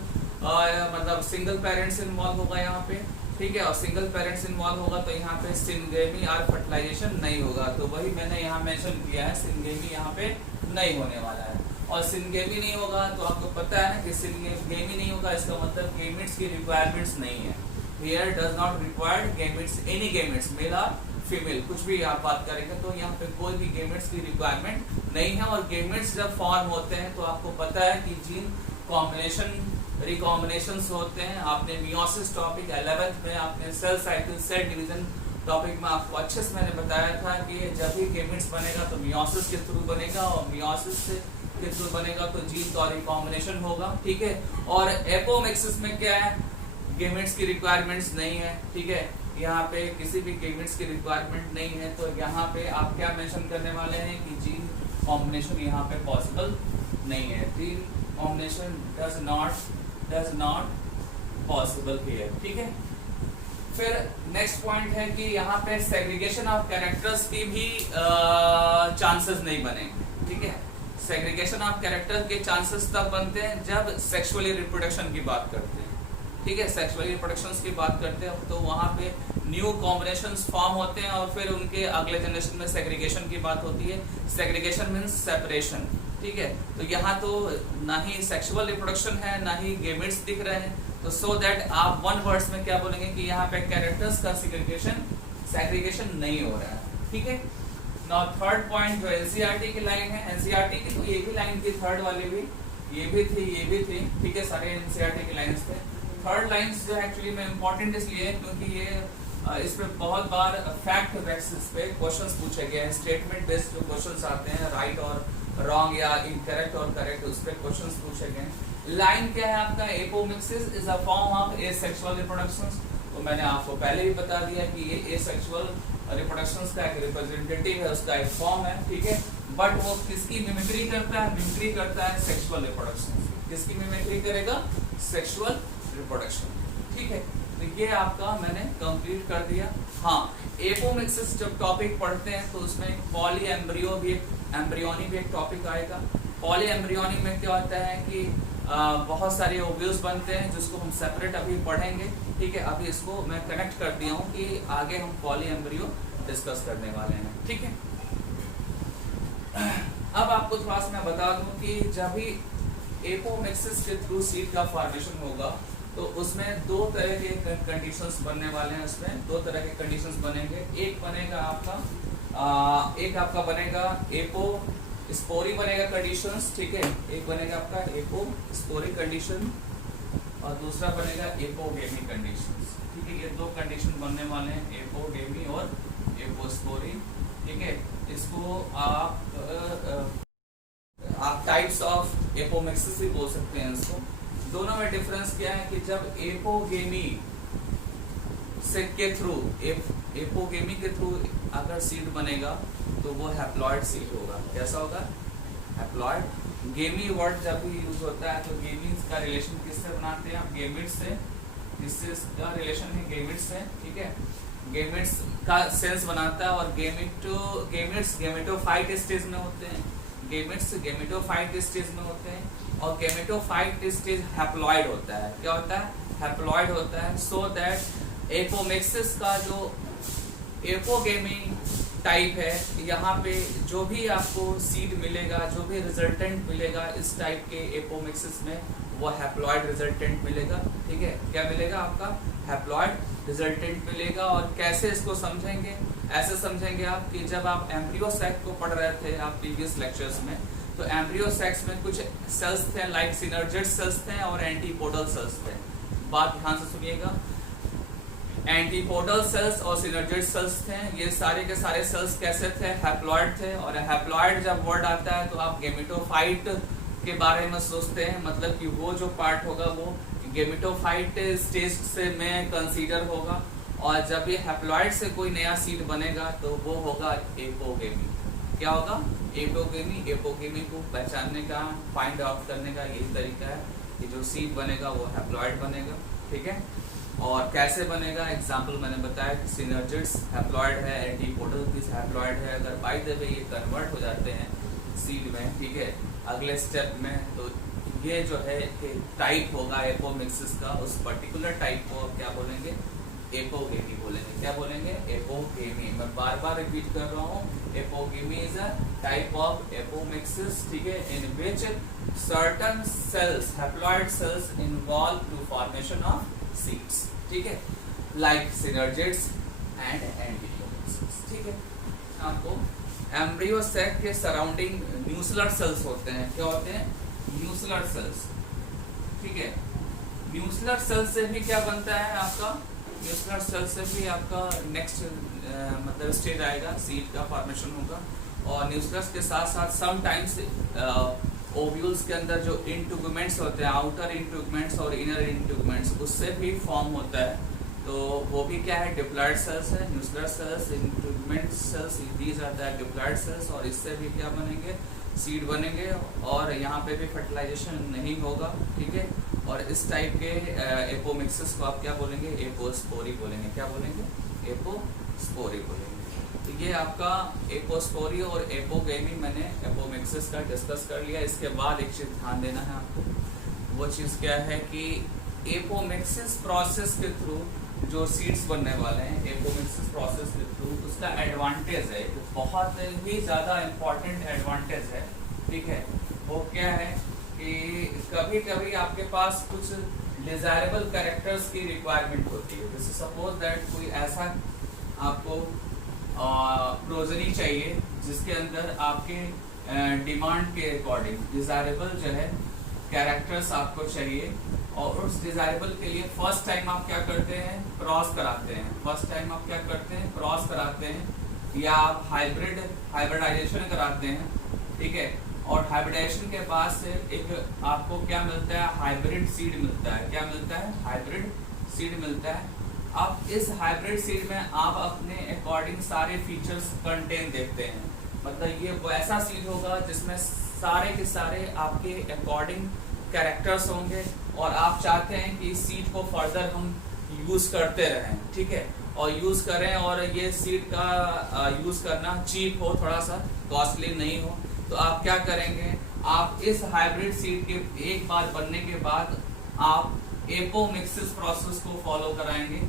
मतलब सिंगल पेरेंट्स इन्वॉल्व होगा यहाँ पे, ठीक है, और सिंगल पेरेंट्स इन्वॉल्व होगा तो यहाँ पे सिंगेमी और फर्टिलाइजेशन नहीं होगा। तो वही मैंने यहाँ मेंशन किया है, सिंगेमी यहाँ पे नहीं होने वाला है। और सिंगेमी नहीं होगा तो आपको पता है ना कि सिंगेमी नहीं होगा, इसका मतलब गेमेट्स की रिक्वायरमेंट्स नहीं है। Here does not required gametes, any gametes, male और फीमेल, कुछ भी आप बात करेंगे तो यहाँ पे कोई भी गेमेट्स की रिक्वायरमेंट नहीं है। और गेमेट्स जब फॉर्म होते हैं तो आपको पता है कि जीन कॉम्बिनेशन, रिकॉम्बिनेशंस होते हैं। आपने मियोसिस टॉपिक 11th में, आपने cell cycle, cell division topic में आपको अच्छे से मैंने बताया था कि जब भी गेमेट्स बनेगा तो मियोसिस के थ्रू बनेगा, और मियोसिस के थ्रू बनेगा तो जीन का रिकॉम्बिनेशन होगा। ठीक है, और एपोमिक्सिस में क्या है, गेमेट्स की रिक्वायरमेंट्स नहीं है। ठीक है, यहाँ पे किसी भी गेमेट्स की रिक्वायरमेंट नहीं है, तो यहाँ पे आप क्या मेंशन करने वाले हैं कि जीन कॉम्बिनेशन यहाँ पे पॉसिबल नहीं है। Gene combination does not possible here. ठीक है, फिर नेक्स्ट पॉइंट है कि यहाँ पे सेग्रीगेशन ऑफ कैरेक्टर्स की भी चांसेस नहीं बनेंगे। ठीक है, सेग्रीगेशन ऑफ कैरेक्टर के चांसेस तब बनते हैं जब सेक्सुअली रिप्रोडक्शन की बात करते हैं। ठीक है, सेक्सुअली रिप्रोडक्शन की बात करते हैं तो वहाँ पे न्यू कॉम्बिनेशंस फॉर्म होते हैं, और फिर उनके अगले जनरेशन में सेग्रीगेशन की बात होती है। Segregation means separation. ठीक है, तो यहाँ तो ना ही सेक्सुअल रिप्रोडक्शन है, ना ही गेमेट्स दिख रहे हैं, तो सो दैट आप वन वर्ड्स में क्या बोलेंगे कि यहाँ पे कैरेक्टर्स का सेग्रीगेशन नहीं हो रहा है। ठीक है, नाउ थर्ड पॉइंट जो एनसीईआरटी की लाइन है, एनसीईआरटी की तो ये भी लाइन थी, थर्ड वाली भी, ये भी थी, ये भी थी, ठीक है, सारे एनसीईआरटी की लाइंस थे। थर्ड लाइंस जो है एक्चुअली में इम्पोर्टेंट इसलिए है क्योंकि ये इसमें बहुत बार फैक्ट बेसिस पे क्वेश्चंस पूछे गए हैं, स्टेटमेंट बेस्ड जो क्वेश्चंस आते हैं, राइट और रॉन्ग या इनकरेक्ट और करेक्ट, उस पर क्वेश्चंस पूछे गए हैं। लाइन क्या है आपका, apomixis is a form of asexual reproductions. तो मैंने आपको पहले भी बता दिया कि ये एसेक्सुअल रिप्रोडक्शंस का एक रिप्रेजेंटेटिव है, उसका एक फॉर्म है, ठीक है। बट वो किसकी मिमिक्री करता है, मिमिक्री करता है सेक्सुअल रिप्रोडक्शन। किसकी मिमिक्री करेगा, सेक्सुअल रिप्रोडक्शन, ठीक है। तो ये आपका मैंने कंप्लीट कर दिया। हाँ, एपोमिक्सिस जब टॉपिक पढ़ते हैं तो उसमें पॉली एम्ब्रियो भी, एम्ब्रियोनी भी एक टॉपिक आएगा। पॉली एम्ब्रियोनी में क्या होता है कि बहुत सारे ओव्यूल्स बनते हैं जिसको हम सेपरेट अभी पढ़ेंगे, ठीक है। अभी इसको मैं कनेक्ट कर दिया हूँ कि आगे हम पॉली एम्ब्रियो डिस्कस करने वाले हैं, ठीक है। अब आपको थोड़ा सा मैं बता दूं कि जब भी एपोमिक्सिस के थ्रू सीड का फॉर्मेशन होगा तो उसमें दो तरह के कंडीशंस बनने वाले हैं। उसमें दो तरह के कंडीशंस बनेंगे। एक बनेगा आपका बनेगा एपो स्पोरी बनेगा कंडीशंस, ठीक है। एक बनेगा आपका एपो स्पोरी कंडीशन और दूसरा बनेगा एपोगेमी कंडीशंस, ठीक है। ये दो कंडीशन बनने वाले हैं, एपोगेमी और एपोस्पोरी, ठीक है। इसको आप टाइप्स ऑफ एपोमिक्सिस भी बोल सकते हैं इसको। दोनों में डिफरेंस क्या है कि जब एपोगेमी से के थ्रू एपोगेमी के थ्रू अगर सीड बनेगा तो वो हैप्लॉइड सीड होगा। कैसा होगा, हैप्लॉइड। गेमी वर्ड जब भी यूज होता है तो गेमी का रिलेशन किससे बनाते हैं आप, गेमिट्स से। किससे का रिलेशन है, गेमिट्स से, ठीक है। गेमिट्स का सेंस बनाता है और गेमिट्स गेमेटोफाइट स्टेज में होते हैं, गेमिट्स गेमेटोफाइट स्टेज में होते हैं और गेमेटोफाइट स्टेज हैप्लॉइड होता है। क्या होता है, हैप्लॉइड होता है। सो दैट एपोमिक्सिस का जो एपोगेमी टाइप है, यहाँ पे जो भी आपको सीड मिलेगा, जो भी रिजल्टेंट मिलेगा इस टाइप के एपोमिक्सिस में, वो हैप्लॉइड रिजल्टेंट मिलेगा, ठीक है। क्या मिलेगा आपका, हैप्लॉइड रिजल्टेंट मिलेगा। और कैसे इसको समझेंगे, ऐसे समझेंगे आप कि जब आप एम्ब्रियो सैक को पढ़ रहे थे आप प्रीवियस लेक्चर्स में, तो एम्ब्रियो सैक्स में कुछ सेल्स थे लाइक सिनर्जिड सेल्स थे और एंटीपोडल सेल्स थे। बात ध्यान से सुनिएगा, एंटीपोडल सेल्स और सिनर्जिड सेल्स थे। ये सारे के सारे सेल्स कैसे थे, हैप्लॉइड थे। और हैप्लॉइड जब वर्ड आता है तो आप गेमेटोफाइट के बारे में सोचते हैं, मतलब कि वो जो पार्ट होगा वो गेमेटोफाइट स्टेज से में कंसीडर होगा। और जब ये हैप्लॉइड से कोई नया सीड बनेगा तो वो होगा एपोगेमी। क्या होगा, एपोगेमी। एपोगेमी को पहचानने का, फाइंड आउट करने का यही तरीका है कि जो सीड बनेगा वो हैप्लॉइड बनेगा, ठीक है। और कैसे बनेगा, एग्जाम्पल मैंने बताया कि सिनर्जिड्स हैप्लॉइड है, एंटीपोडल भी हैप्लॉइड है। अगर बाय द वे ये कन्वर्ट हो जाते हैं सीड में, ठीक है, अगले स्टेप में, तो ये जो है कि टाइप होगा एपोमिक्सिस का, उस पर्टिकुलर टाइप को क्या बोलेंगे, एपोगेमी बोलेंगे। क्या बोलेंगे, एपोगेमी। मैं बार बार रिपीट कर रहा हूँ, apogamy is a type of apomixis, ठीक है, in which certain cells, haploid cells involve to formation of seeds, ठीक है, लाइक सिनर्जिड्स एंड एंटीपोडल्स, ठीक है। आपको एम्ब्रियो सैक के सराउंडिंग न्यूसलर सेल्स होते हैं। क्या होते हैं, न्यूसलर सेल्स, ठीक है। न्यूसलर सेल से भी क्या बनता है आपका, न्यूसलर सेल से भी आपका नेक्स्ट मतलब स्टेज आएगा, सीड का फॉर्मेशन होगा। और न्यूसलस के साथ साथ समटाइम्स ओव्यूल्स के अंदर जो इंटुगमेंट्स होते हैं, आउटर इंटुगमेंट्स और इनर इंटुगमेंट्स, उससे भी फॉर्म होता है। तो वो भी क्या है, डिप्लॉइड सेल्स है, nucellar cells, integument cells, these are the diploid cells. और इससे भी क्या बनेंगे, सीड बनेंगे। और यहाँ पे भी फर्टिलाइजेशन नहीं होगा, ठीक है। और इस टाइप के एपोमिक्सिस को आप क्या बोलेंगे, एपोस्पोरी बोलेंगे। क्या बोलेंगे, एपोस्पोरी बोलेंगे। तो ये आपका एपोस्पोरी और एपोगेमी मैंने एपोमिक्सिस का डिस्कस कर लिया। इसके बाद एक चीज ध्यान देना है आपको, वो चीज क्या है कि एपोमिक्सिस प्रोसेस के थ्रू जो सीड्स बनने वाले हैं, एपोमिक्सिस प्रोसेस के थ्रू, उसका एडवांटेज है, बहुत ही ज्यादा इम्पोर्टेंट एडवांटेज है, ठीक है। वो क्या है कि कभी कभी आपके पास कुछ डिजायरेबल कैरेक्टर्स की रिक्वायरमेंट होती है। जैसे सपोज दैट कोई ऐसा आपको प्रोजनी चाहिए जिसके अंदर आपके डिमांड के अकॉर्डिंग डिजायरेबल जो है कैरेक्टर्स आपको चाहिए, और उस डिजायरेबल के लिए फर्स्ट टाइम आप क्या करते हैं, क्रॉस कराते हैं। फर्स्ट टाइम आप क्या करते हैं, क्रॉस कराते हैं, या आप हाइब्रिडाइजेशन कराते हैं, ठीक है। और हाइब्रिडाइजेशन के बाद से एक आपको क्या मिलता है, हाइब्रिड सीड मिलता है। क्या मिलता है, हाइब्रिड सीड मिलता है। अब इस हाइब्रिड सीड में आप अपने अकॉर्डिंग सारे फीचर्स कंटेन देखते हैं, मतलब ये वैसा सीड होगा जिसमें सारे के सारे आपके अकॉर्डिंग कैरेक्टर्स होंगे, और आप चाहते हैं कि इस सीड को फर्दर हम यूज करते रहें, ठीक है, और यूज करें, और ये सीड का यूज करना चीप हो, थोड़ा सा कॉस्टली नहीं हो। तो आप क्या करेंगे, आप इस हाइब्रिड सीड के एक बार बनने के बाद आप एपोमिक्सिस प्रोसेस को फॉलो कराएंगे।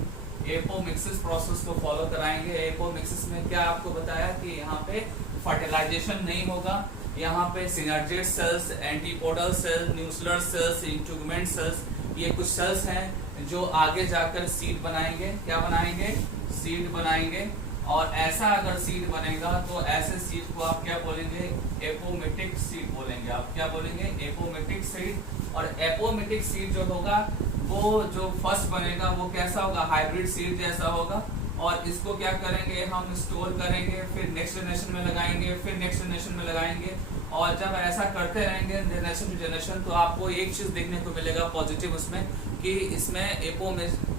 एपोमिक्सिस प्रोसेस को फॉलो कराएंगे। एपोमिक्सिस में क्या आपको बताया कि यहाँ पे फर्टिलाइजेशन नहीं होगा, यहाँ पे synergid cells, antipodal cells, nuclear cells, integument cells, ये कुछ सेल्स हैं जो आगे जाकर सीड बनाएंगे। क्या बनाएंगे, सीड बनाएंगे। और ऐसा अगर सीड बनेगा तो ऐसे सीड को आप क्या बोलेंगे, एपोमिटिक सीड बोलेंगे। आप क्या बोलेंगे, एपोमिटिक सीड। और एपोमिटिक सीड जो होगा वो जो फर्स्ट बनेगा वो कैसा होगा, हाइब्रिड सीड जैसा होगा, और इसको क्या करेंगे, हम स्टोर करेंगे, फिर नेक्स्ट जनरेशन में लगाएंगे, फिर नेक्स्ट जनरेशन में लगाएंगे। और जब ऐसा करते रहेंगे जनरेशन टू जनरेशन, तो आपको एक चीज देखने को मिलेगा पॉजिटिव उसमें, कि इसमें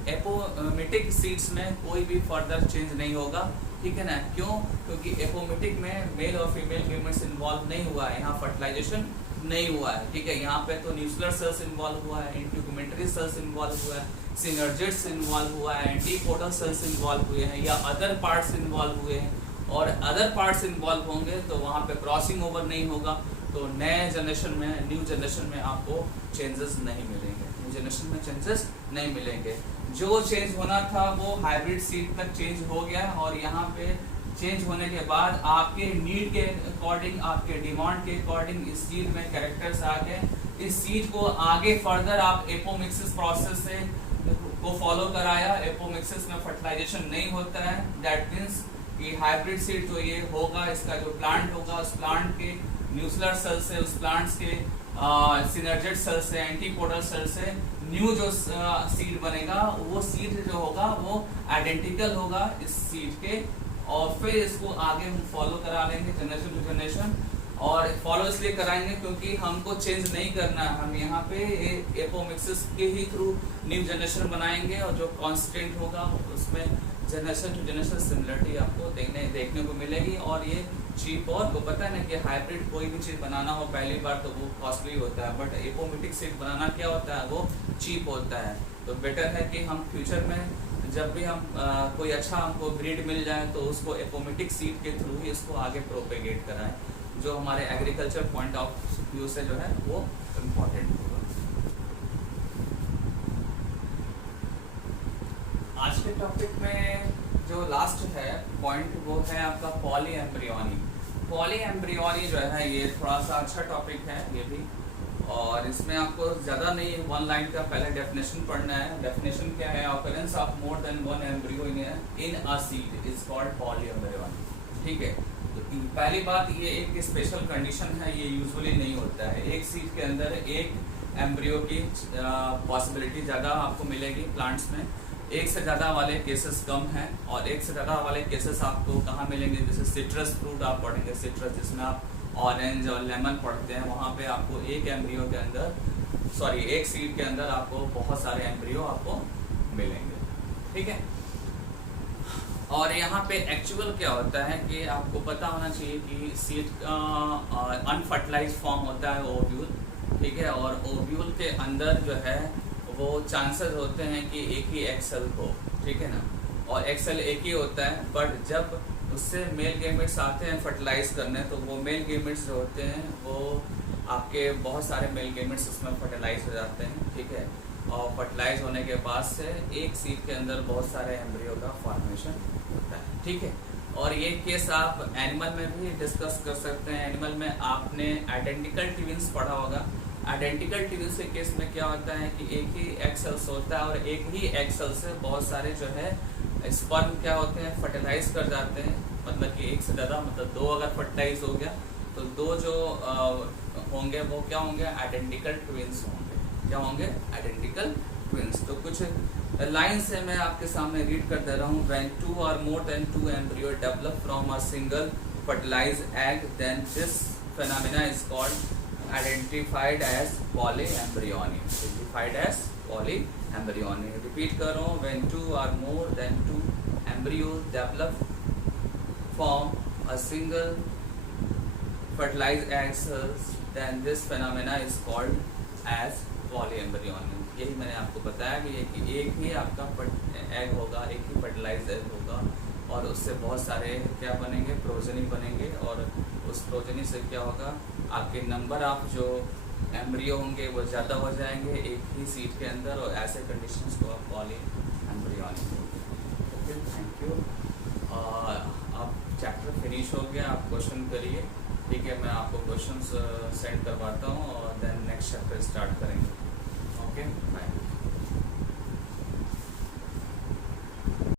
एपोमिटिक सीड्स में कोई भी फर्दर चेंज नहीं होगा, ठीक है ना। क्यों, क्योंकि एपोमिटिक में मेल और फीमेल गैमेट्स इन्वॉल्व नहीं हुआ है, यहाँ फर्टिलाइजेशन नहीं हुआ है, ठीक है। यहाँ पे तो न्यूक्लियर सेल्स इन्वॉल्व हुआ है, इंट्रूगमेंटरी सेल्स इन्वॉल्व हुआ है, सिनर्जिड्स इन्वॉल्व हुआ है, एंटीपोडल सेल्स इन्वॉल्व हुए हैं, या अदर पार्ट्स इन्वॉल्व हुए हैं। और अदर पार्ट्स इन्वॉल्व होंगे तो वहाँ पे क्रॉसिंग ओवर नहीं होगा, तो नए जनरेशन में, न्यू जनरेशन में आपको चेंजेस नहीं मिलेंगे, न्यू जनरेशन में चेंजेस नहीं मिलेंगे। जो चेंज होना था वो हाइब्रिड सीड तक चेंज हो गया, और यहाँ पे चेंज होने के बाद आपके नीड के अकॉर्डिंग, आपके डिमांड के अकॉर्डिंग इस सीड में कैरेक्टर्स आ गए। इस सीड को आगे फर्दर आप एपोमिक्सिस प्रोसेस से को फॉलो कराया। एपोमिक्सिस में फर्टिलाइजेशन नहीं होता है, दैट मीन्स कि हाइब्रिड सीड जो ये होगा, इसका जो प्लांट होगा, उस प्लांट के न्यूक्लियर सेल से, उस प्लांट्स के सिनर्जिड सेल से, एंटीपोडल सेल से न्यू जो सीड बनेगा, वो सीड जो होगा वो आइडेंटिकल होगा इस सीड के, और फिर इसको आगे हम फॉलो करा लेंगे जनरेशन टू जनरेशन। और फॉलो इसलिए कराएंगे क्योंकि हमको चेंज नहीं करना है, हम यहाँ पे एपोमिक्सिस के ही थ्रू न्यू जनरेशन बनाएंगे, और जो कांस्टेंट होगा उसमें जनरेशन टू जनरेशन सिमिलरिटी आपको देखने को मिलेगी। और ये चीप, और वो पता है ना कि हाइब्रिड कोई भी चीज़ बनाना हो पहली बार तो वो कॉस्टली होता है, बट एपोमिटिक सीड बनाना क्या होता है, वो चीप होता है। तो बेटर है कि हम फ्यूचर में जब भी हम कोई अच्छा हमको ब्रीड मिल जाए तो उसको एपोमिटिक सीड के थ्रू ही इसको आगे प्रोपेगेट कराएं, जो हमारे एग्रीकल्चर पॉइंट ऑफ व्यू से जो है वो इम्पोर्टेंट होगा। आज के टॉपिक में जो लास्ट है पॉइंट वो है आपका पॉली एम्ब्रियोनी। पॉली एम्ब्रियोनी जो है ये थोड़ा सा अच्छा टॉपिक है ये भी, और इसमें आपको ज़्यादा नहीं, वन लाइन का पहले डेफिनेशन पढ़ना है। डेफिनेशन क्या है, occurrence of more than one embryo in a seed is called poly embryony, ठीक है। तो पहली बात ये एक स्पेशल कंडीशन है, ये यूजुअली नहीं होता है। एक सीड के अंदर एक एम्ब्रियो की पॉसिबिलिटी ज़्यादा आपको मिलेगी प्लांट्स में, एक से ज़्यादा वाले केसेस कम हैं, और एक से ज़्यादा वाले केसेस आपको कहाँ मिलेंगे, जैसे सिट्रस फ्रूट आप पढ़ेंगे, सिट्रस जिसमें आप ऑरेंज और लेमन पढ़ते हैं, वहाँ पे आपको एक एम्ब्रियो के अंदर, सॉरी एक सीड के अंदर आपको बहुत सारे एम्ब्रियो आपको मिलेंगे, ठीक है। और यहाँ पे एक्चुअल क्या होता है कि आपको पता होना चाहिए कि सीड का अनफर्टिलाइज्ड फॉर्म होता है ओव्यूल, ठीक है, और ओव्यूल के अंदर जो है वो चांसेस होते हैं कि एक ही एग सेल हो, ठीक है ना, और एग सेल एक ही होता है, बट जब उससे मेल गैमेट्स आते हैं फर्टिलाइज करने, तो वो मेल गैमेट्स जो होते हैं वो आपके बहुत सारे मेल गैमेट्स उसमें फर्टिलाइज हो जाते हैं, ठीक है, और फर्टिलाइज होने के बाद से एक सीड के अंदर बहुत सारे एम्ब्रियो का फॉर्मेशन होता है, ठीक है। और ये केस आप एनिमल में भी डिस्कस कर सकते हैं। एनिमल में आपने आइडेंटिकल ट्विंस पढ़ा होगा। आइडेंटिकल ट्विंस के केस में क्या होता है कि एक ही एग सेल्स होता है, और एक ही एग सेल से बहुत सारे जो है स्पर्म क्या होते हैं फर्टिलाइज कर जाते हैं, मतलब कि एक से ज़्यादा, मतलब दो अगर फर्टिलाइज हो गया तो दो जो होंगे वो क्या होंगे, आइडेंटिकल ट्विंस होंगे। क्या होंगे, आइडेंटिकल ट्विंस। तो कुछ लाइन से मैं आपके सामने रीड कर दे रहा हूँ। व्हेन टू और more than two embryo develop from a single fertilized egg, then this phenomena is called identified as polyembryony. Identified as polyembryony. Repeat कर रहा हूँ, when two or more than two embryos develop from a single fertilized egg cells, then this phenomena is called as polyembryony. यही मैंने आपको बताया कि एक ही आपका एग होगा, एक ही फर्टिलाइज एग होगा और उससे बहुत सारे क्या बनेंगे, प्रोजनी बनेंगे। और उस प्रोजनी से क्या होगा, आपके नंबर ऑफ जो एम्ब्रियो होंगे वो ज़्यादा हो जाएंगे एक ही सीट के अंदर, और ऐसे कंडीशंस को आप पॉली एम्ब्रियोनिक बोलते हैं। Okay, thank you. आप चैप्टर फिनिश हो गया, आप क्वेश्चन करिए, ठीक है। मैं आपको क्वेश्चंस सेंड करवाता हूँ और देन नेक्स्ट चैप्टर स्टार्ट करेंगे। Okay, bye.